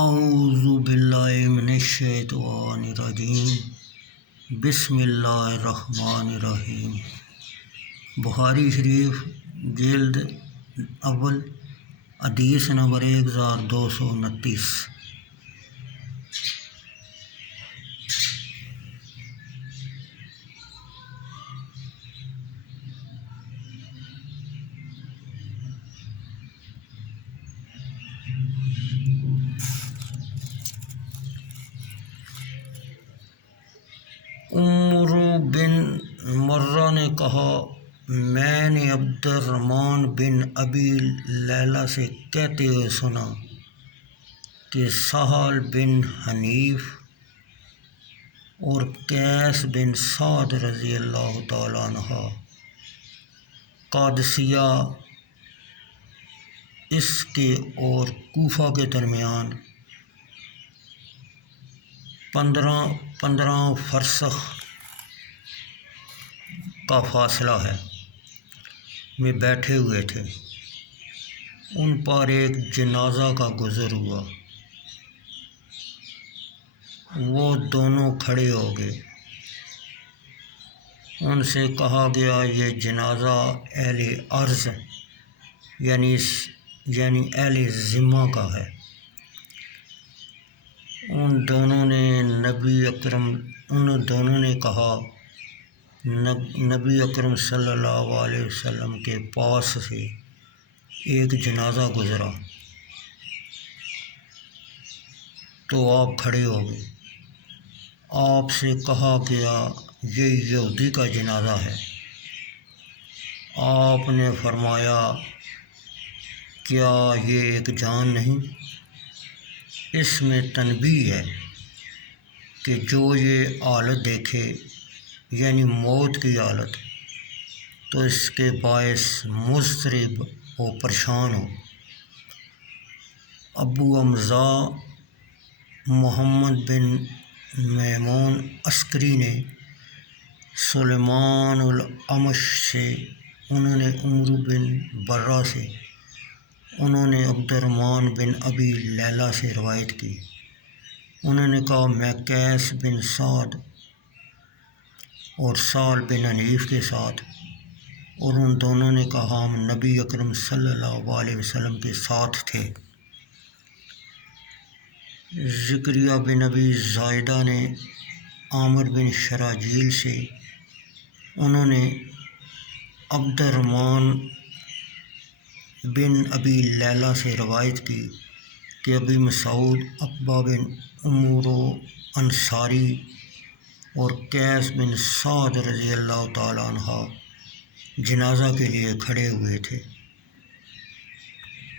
اعوذ باللہ من الشیطان الرجیم بسم اللہ الرحمن الرحیم۔ بخاری شریف جلد اول حدیث نمبر 1229۔ عمر بن مرہ نے کہا، میں نے عبد الرحمن بن ابی لیلہ سے کہتے ہوئے سنا کہ سہل بن حنیف اور قیس بن سعد رضی اللہ تعالیٰ عنہ قادسیہ اس کے اور کوفہ کے درمیان 15 فرسخ کا فاصلہ ہے میں بیٹھے ہوئے تھے۔ ان پر ایک جنازہ کا گزر ہوا، وہ دونوں کھڑے ہو گئے۔ ان سے کہا گیا، یہ جنازہ اہل ارض یعنی اہل ذمہ کا ہے۔ ان دونوں نے کہا، نبی اکرم صلی اللہ علیہ وسلم کے پاس سے ایک جنازہ گزرا تو آپ کھڑے ہو گئے۔ آپ سے کہا گیا، یہ یہودی کا جنازہ ہے۔ آپ نے فرمایا، کیا یہ ایک جان نہیں؟ اس میں تنبیہ ہے کہ جو یہ حالت دیکھے یعنی موت کی حالت تو اس کے باعث مضطرب و پریشان ہو۔ ابو حمزہ محمد بن میمون عسکری نے سلیمان الاعمش سے، انہوں نے عمر بن برہ سے، انہوں نے عبد الرحمن بن ابی لیلہ سے روایت کی۔ انہوں نے کہا، میں قیس بن سعد اور سہل بن حنیف کے ساتھ، اور ان دونوں نے کہا، ہم نبی اکرم صلی اللہ علیہ وسلم کے ساتھ تھے۔ زکریا بن ابی زائدہ نے عامر بن شراحیل سے، انہوں نے عبد الرحمن بن ابی لیلہ سے روایت کی کہ ابی مسعود، عقبہ بن عمر انصاری اور قیس بن سعد رضی اللہ تعالیٰ عنہ جنازہ کے لیے کھڑے ہوئے تھے۔